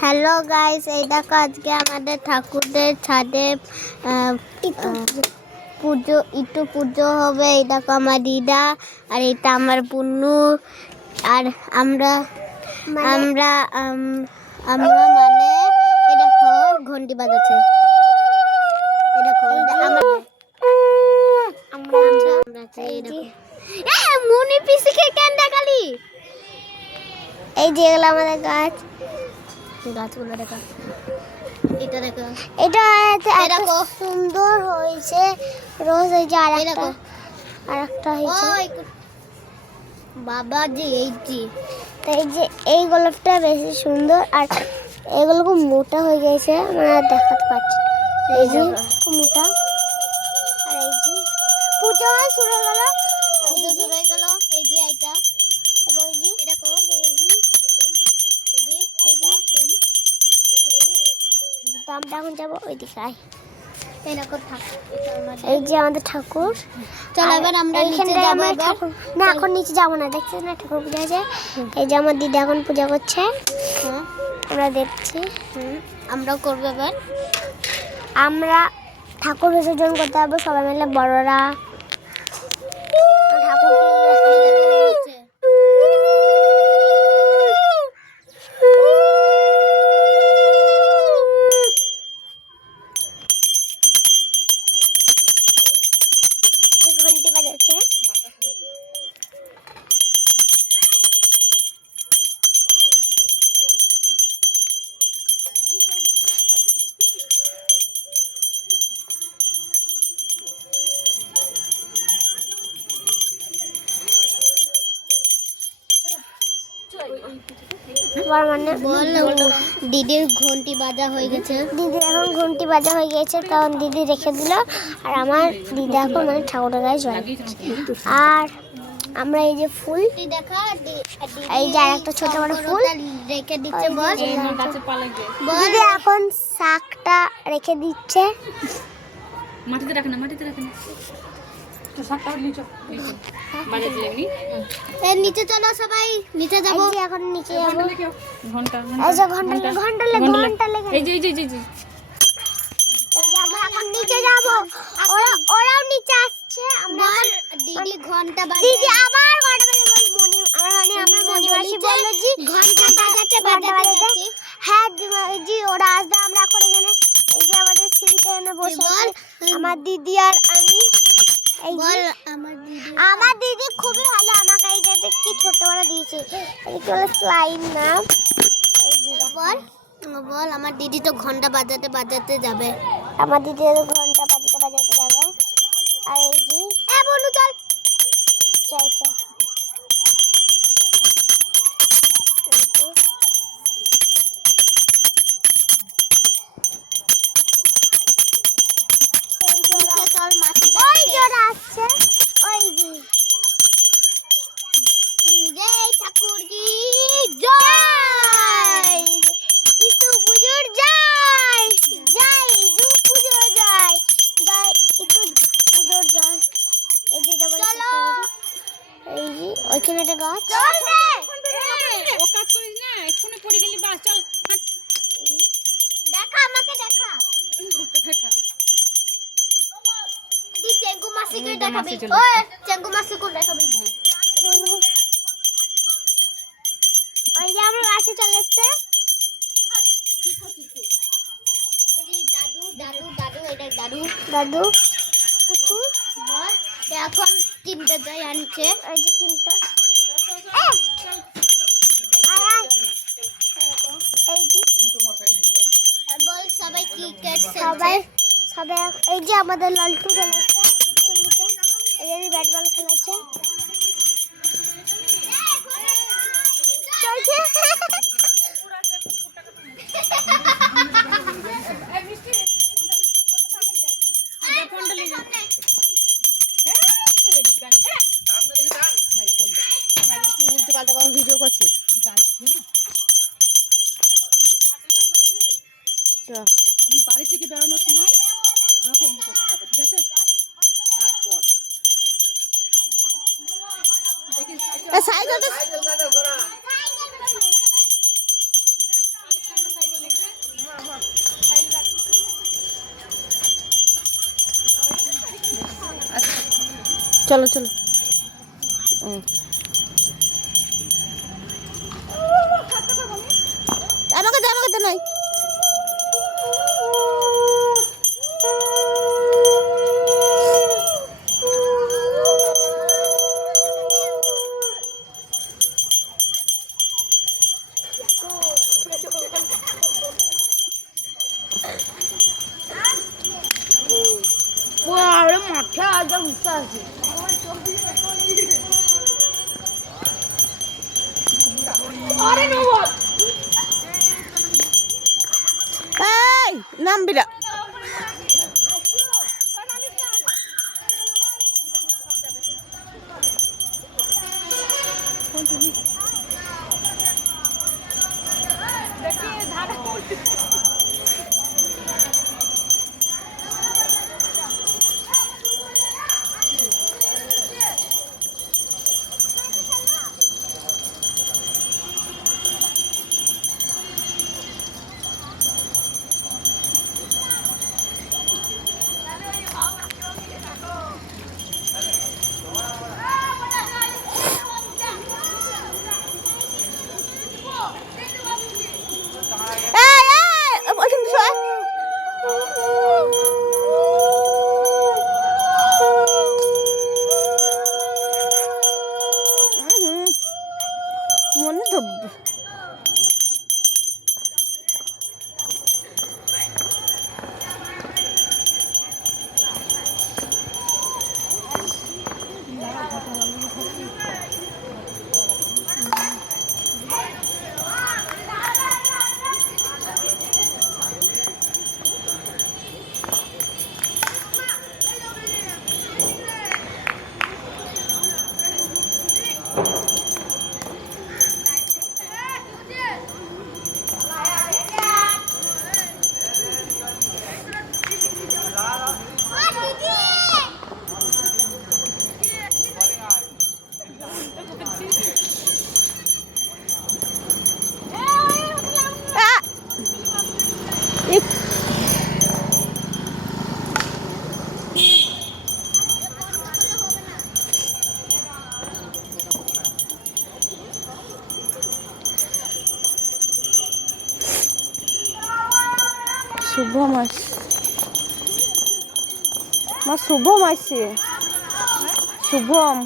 Hello guys, এই দেখো আজকে আমাদের ঠাকুরদের ছাদে পুজো হবে। এই দেখো আমার দিদা, আর এটা আমার পুন্নু, আর আমরা আমরা আমরা মানে এই দেখো ঘন্টি বাজাচ্ছে। এই দেখো মনি পিসিকে কেন দেখালি? এই যে এগুলো আমাদের গাছগুলো দেখো, এটা দেখো, এটা এত সুন্দর হয়েছে রোজ। এই যে আরেকটা হয়েছে বাবা জি। এই যে এই গোলাপটা বেশি সুন্দর, আর এগুলো খুব মোটা হয়ে গেছে, আমরা দেখাতে পারছি। এই যে খুব মোটা, আর এই যে পুজো শুরু হয়ে গেল। এই যে এইটা দেখো, আমরা এখন যাবো ওইদিকে। এই যে আমাদের ঠাকুর। চলো এবার আমরা নিচে যাবো। না, এখন নিচে যাবো না, দেখছিস না ঠাকুর পূজা আছে। এই যে আমার দিদি এখন পূজা করছে, আমরা দেখছি। আমরাও করবো এবার। আমরা ঠাকুর বিসর্জন করতে হবে সবাই মিলে, বড়রা। ঘন্টি বাজাচ্ছে। দিদির ঘন্টি বাজা হয়ে গেছে। দিদি এখন ঘন্টি বাজা হয়ে গেছে, তখন দিদি রেখে দিল। আর আমার দিদা এখন মানে ঠাকুরের গায়ে জল। আর আমরা এই যে ফুল দেখা, এই যে আরেকটা ছোট বড় ফুল রেখে দিচ্ছে। দিদি এখন শাকটা রেখে দিচ্ছে। মাটিতে রাখে না নিচে চলো সবাই, নিচে যাবো। এখন নিচে যাবো। ঘন্টা লেগে এই যে আমরা এখন নিচে যাবো। ওরাও নিচে আসছে। আমরা দিদি ঘন্টা বাজায়। দিদি আবার ঘন্টা বাজায় মনি। আমরা মনি মাসি বললো জি ঘন্টা বাজাতে। হ্যাঁ জি, ওরা আসবে। আমরা এখন এখানে এই যে আমাদের সিঁড়িতে এনে বসে আছি, আমার দিদি আর আমি। আমার দিদি খুবই ভালো, আমাকে এই যে কি ছোট বড় দিয়েছে, এদিকে হলো স্লাইম নাম। এই যে বল আমার দিদি তো ঘন্টা বাজাতে যাবে। আমার দিদি ঘন্টা বাজাতে যাবে। আর এই যে বলু চল চাই চল। ওই জোড়া আসছে, ওই যে জয় ঠাকুর কি জয়, ইতু পুজোর জয়, জয় ইতু পুজোর জয়, জয় ইতু পুজোর জয়। এই যে চলো, এই যে ওইখানে একটা গাছ। চল রে, ও কাজ করিস না, এক্ষুনি পড়ে গেলি। বাস চল, দেখা আমাকে দেখা। দি চেঙ্গু মাসিকে দেখাবি। ওই চেঙ্গু মাসিকে দেখাবি। ওই যে আমরা গাছে চলে এসছে। দাদু কুতু এখন কিনতে যাই, আনছে ওই যে কিনতে। এই যে বল সবাই কি করছে? সবাই এই যে আমাদের লালটু চলে এসছে। এই যে ব্যাট বল খেলাচ্ছে। ভিডিও করছে বাড়ি থেকে বেরোনোর সময় আমাকে এমনি করতে হবে, ঠিক আছে? তারপর সাইকেলটা চলো চলো। আমাকে দে নাই। মাঠে আজ উঠতে আছে। এই নামবি না। মনে ধরবে। শুভম আসছে, মা শুভম আসছে, শুভম।